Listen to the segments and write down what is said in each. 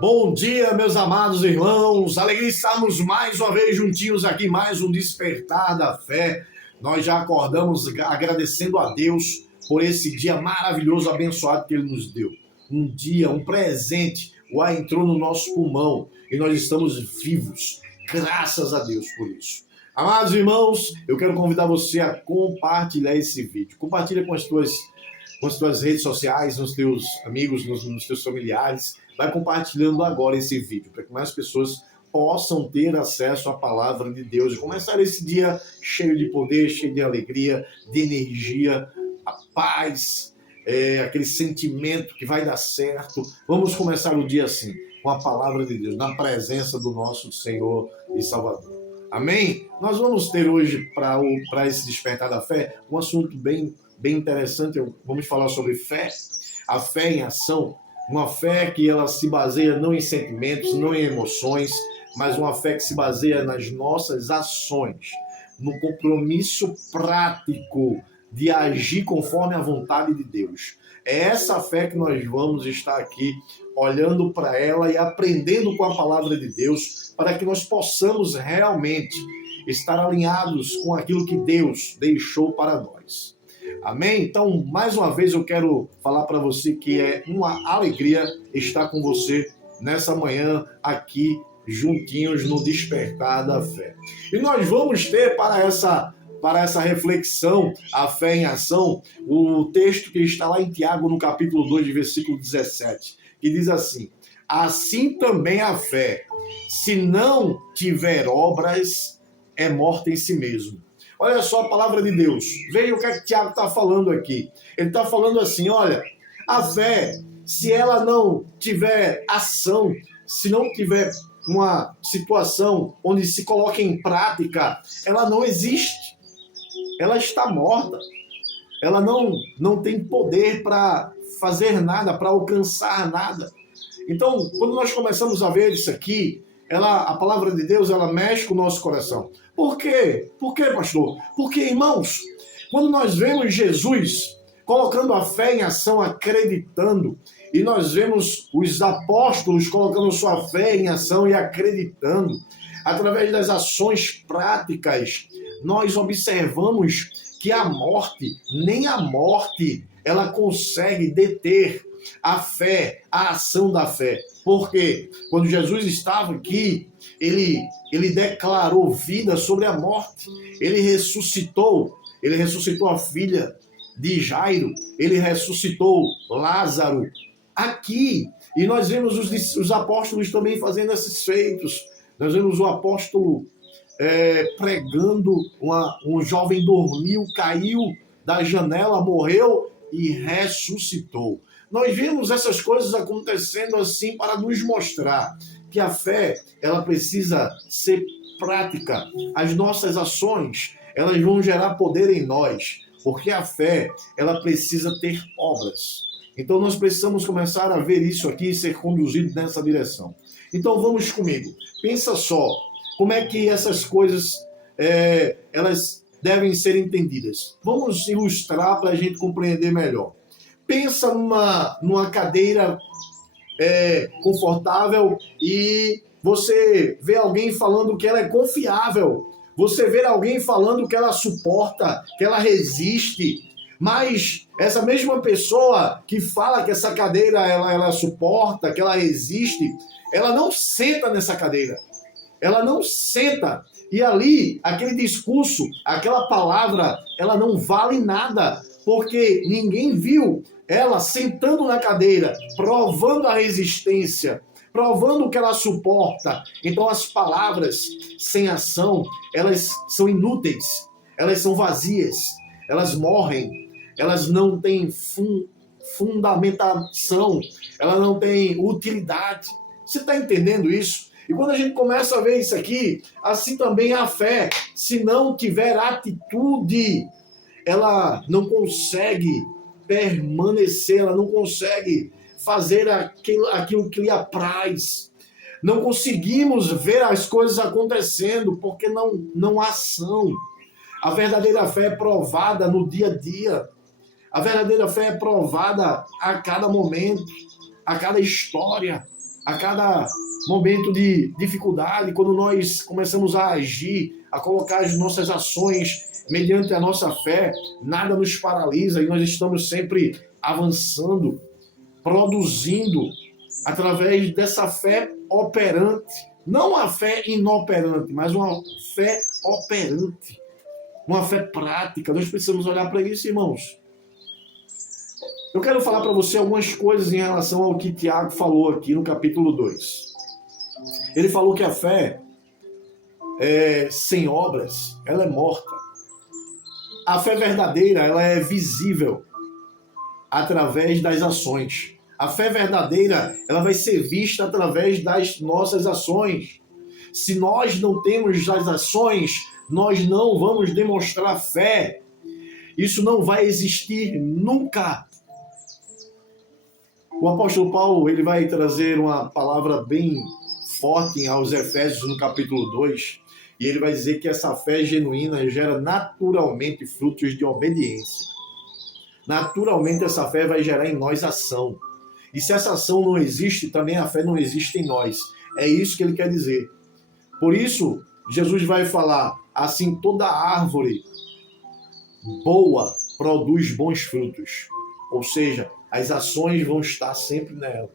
Bom dia, meus amados irmãos. Alegria estarmos mais uma vez juntinhos aqui, mais um despertar da fé. Nós já acordamos agradecendo a Deus por esse dia maravilhoso, abençoado que Ele nos deu. Um dia, um presente. O ar entrou no nosso pulmão e nós estamos vivos. Graças a Deus por isso. Amados irmãos, eu quero convidar você a compartilhar esse vídeo. Compartilha com as tuas redes sociais, nos teus amigos, nos teus familiares. Vai compartilhando agora esse vídeo, para que mais pessoas possam ter acesso à palavra de Deus e começar esse dia cheio de poder, cheio de alegria, de energia, a paz, aquele sentimento que vai dar certo. Vamos começar o dia assim, com a palavra de Deus, na presença do nosso Senhor e Salvador. Amém? Nós vamos ter hoje, para esse despertar da fé, um assunto bem interessante. Vamos falar sobre fé, a fé em ação. Uma fé que ela se baseia não em sentimentos, não em emoções, mas uma fé que se baseia nas nossas ações, no compromisso prático de agir conforme a vontade de Deus. É essa fé que nós vamos estar aqui olhando para ela e aprendendo com a palavra de Deus, para que nós possamos realmente estar alinhados com aquilo que Deus deixou para nós. Amém? Então, mais uma vez eu quero falar para você que é uma alegria estar com você nessa manhã aqui juntinhos no Despertar da Fé. E nós vamos ter para essa reflexão, a fé em ação, o texto que está lá em Tiago, no capítulo 2, versículo 17, que diz assim: assim também a fé, se não tiver obras, é morta em si mesmo. Olha só a palavra de Deus. Veja o que é que Tiago está falando aqui. Ele está falando assim, olha, a fé, se ela não tiver ação, se não tiver uma situação onde se coloca em prática, ela não existe. Ela está morta. Ela não tem poder para fazer nada, para alcançar nada. Então, quando nós começamos a ver isso aqui, a palavra de Deus, ela mexe com o nosso coração. Por quê? Por quê, pastor? Porque, irmãos, quando nós vemos Jesus colocando a fé em ação, acreditando, e nós vemos os apóstolos colocando sua fé em ação e acreditando, através das ações práticas, nós observamos que nem a morte, ela consegue deter a fé, a ação da fé. Porque quando Jesus estava aqui, ele declarou vida sobre a morte. Ele ressuscitou a filha de Jairo, ele ressuscitou Lázaro aqui. E nós vemos os apóstolos também fazendo esses feitos. Nós vemos o apóstolo pregando, um jovem dormiu, caiu da janela, morreu e ressuscitou. Nós vemos essas coisas acontecendo assim para nos mostrar que a fé, ela precisa ser prática. As nossas ações, elas vão gerar poder em nós, porque a fé, ela precisa ter obras. Então nós precisamos começar a ver isso aqui e ser conduzido nessa direção. Então vamos comigo. Pensa só, como é que essas coisas, elas devem ser entendidas. Vamos ilustrar para a gente compreender melhor. Pensa numa cadeira confortável e você vê alguém falando que ela é confiável. Você vê alguém falando que ela suporta, que ela resiste. Mas essa mesma pessoa que fala que essa cadeira ela suporta, que ela resiste, ela não senta nessa cadeira. Ela não senta. E ali, aquele discurso, aquela palavra, ela não vale nada. Porque ninguém viu ela sentando na cadeira, provando a resistência, provando o que ela suporta. Então as palavras sem ação, elas são inúteis, elas são vazias, elas morrem, elas não têm fundamentação, elas não têm utilidade. Você está entendendo isso? E quando a gente começa a ver isso aqui, assim também a fé, se não tiver atitude, ela não consegue permanecer, ela não consegue fazer aquilo que lhe apraz. Não conseguimos ver as coisas acontecendo porque não há ação. A verdadeira fé é provada no dia a dia. A verdadeira fé é provada a cada momento, a cada história. A cada momento de dificuldade, quando nós começamos a agir, a colocar as nossas ações mediante a nossa fé, nada nos paralisa e nós estamos sempre avançando, produzindo através dessa fé operante. Não a fé inoperante, mas uma fé operante, uma fé prática. Nós precisamos olhar para isso, irmãos. Eu quero falar para você algumas coisas em relação ao que Tiago falou aqui no capítulo 2. Ele falou que a fé sem obras, ela é morta. A fé verdadeira, ela é visível através das ações. A fé verdadeira, ela vai ser vista através das nossas ações. Se nós não temos as ações, nós não vamos demonstrar fé. Isso não vai existir nunca. O apóstolo Paulo, ele vai trazer uma palavra bem forte aos Efésios no capítulo 2, e ele vai dizer que essa fé genuína gera naturalmente frutos de obediência. Naturalmente essa fé vai gerar em nós ação. E se essa ação não existe, também a fé não existe em nós. É isso que ele quer dizer. Por isso, Jesus vai falar, assim toda árvore boa produz bons frutos. Ou seja, as ações vão estar sempre nela.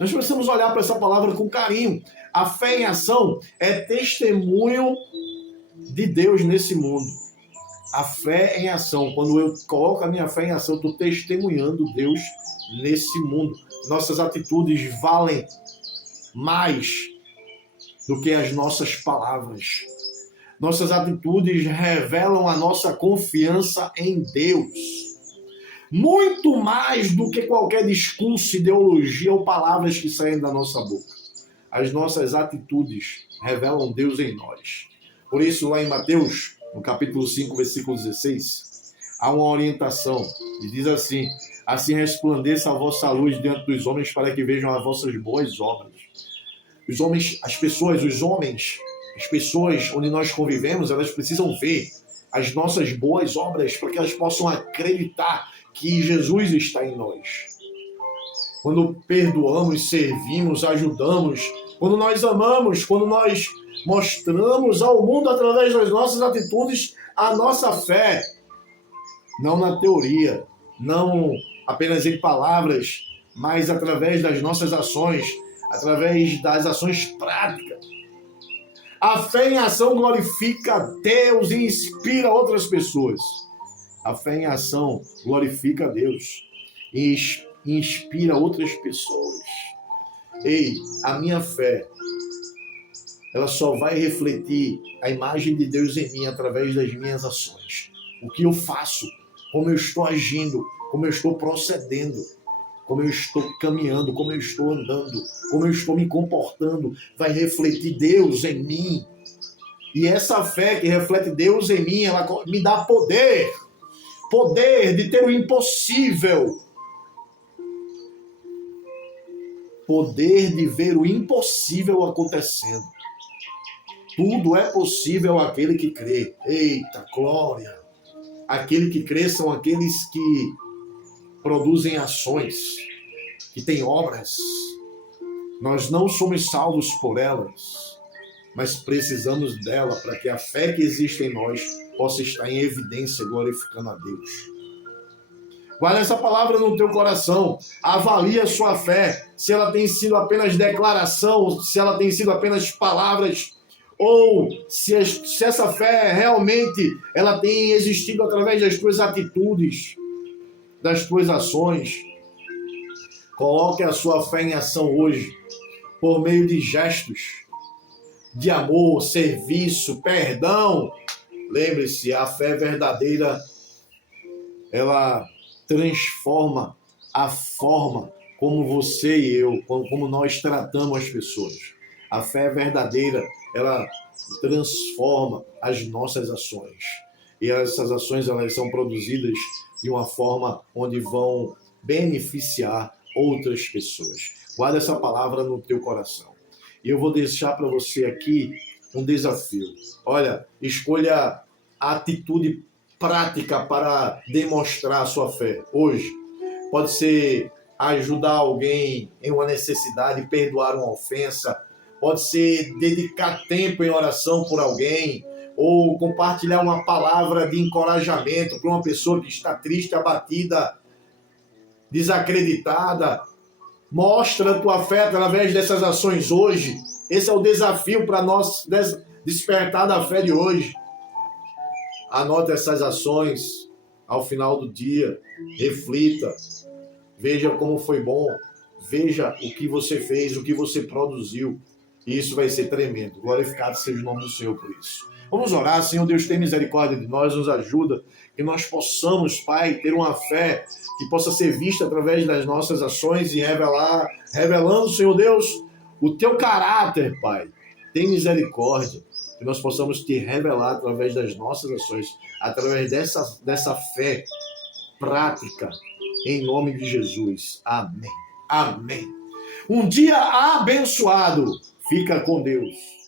Nós precisamos olhar para essa palavra com carinho. A fé em ação é testemunho de Deus nesse mundo. A fé em ação. Quando eu coloco a minha fé em ação, eu estou testemunhando Deus nesse mundo. Nossas atitudes valem mais do que as nossas palavras. Nossas atitudes revelam a nossa confiança em Deus. Muito mais do que qualquer discurso, ideologia ou palavras que saem da nossa boca. As nossas atitudes revelam Deus em nós. Por isso, lá em Mateus, no capítulo 5, versículo 16, há uma orientação. E diz assim: assim resplandeça a vossa luz diante dos homens, para que vejam as vossas boas obras. Os homens, as pessoas onde nós convivemos, elas precisam ver as nossas boas obras, para que elas possam acreditar que Jesus está em nós. Quando perdoamos, servimos, ajudamos, quando nós amamos, quando nós mostramos ao mundo através das nossas atitudes a nossa fé, não na teoria, não apenas em palavras, mas através das nossas ações, através das ações práticas. A fé em ação glorifica a Deus e inspira outras pessoas. A fé em ação glorifica a Deus e inspira outras pessoas. Ei, a minha fé, ela só vai refletir a imagem de Deus em mim através das minhas ações. O que eu faço, como eu estou agindo, como eu estou procedendo, como eu estou caminhando, como eu estou andando, como eu estou me comportando, vai refletir Deus em mim. E essa fé que reflete Deus em mim, ela me dá poder de ter o impossível, poder de ver o impossível acontecendo. Tudo é possível àquele que crê. Eita, glória! Aquele que crê são aqueles que produzem ações, que têm obras. Nós não somos salvos por elas, mas precisamos dela para que a fé que existe em nós possa estar em evidência, glorificando a Deus. Guarda essa palavra no teu coração. Avalie a sua fé, se ela tem sido apenas declaração, se ela tem sido apenas palavras, ou se essa fé realmente ela tem existido através das tuas atitudes, das tuas ações. Coloque a sua fé em ação hoje, por meio de gestos de amor, serviço, perdão. Lembre-se, a fé verdadeira, ela transforma a forma como você e eu, como nós tratamos as pessoas. A fé verdadeira, ela transforma as nossas ações. E essas ações, elas são produzidas de uma forma onde vão beneficiar outras pessoas. Guarda essa palavra no teu coração. E eu vou deixar para você aqui um desafio. Olha, escolha a atitude prática para demonstrar a sua fé. Hoje, pode ser ajudar alguém em uma necessidade, perdoar uma ofensa, pode ser dedicar tempo em oração por alguém, ou compartilhar uma palavra de encorajamento para uma pessoa que está triste, abatida, desacreditada. Mostra a tua fé através dessas ações hoje. Esse é o desafio para nós despertar da fé de hoje. Anote essas ações ao final do dia, reflita, veja como foi bom, veja o que você fez, o que você produziu. Isso vai ser tremendo. Glorificado seja o nome do Senhor por isso. Vamos orar. Senhor Deus, tem misericórdia de nós, nos ajuda, que nós possamos, Pai, ter uma fé que possa ser vista através das nossas ações e revelando, Senhor Deus, o teu caráter, Pai. Tem misericórdia, que nós possamos te revelar através das nossas ações, através dessa fé prática, em nome de Jesus. Amém. Amém. Um dia abençoado. Fica com Deus.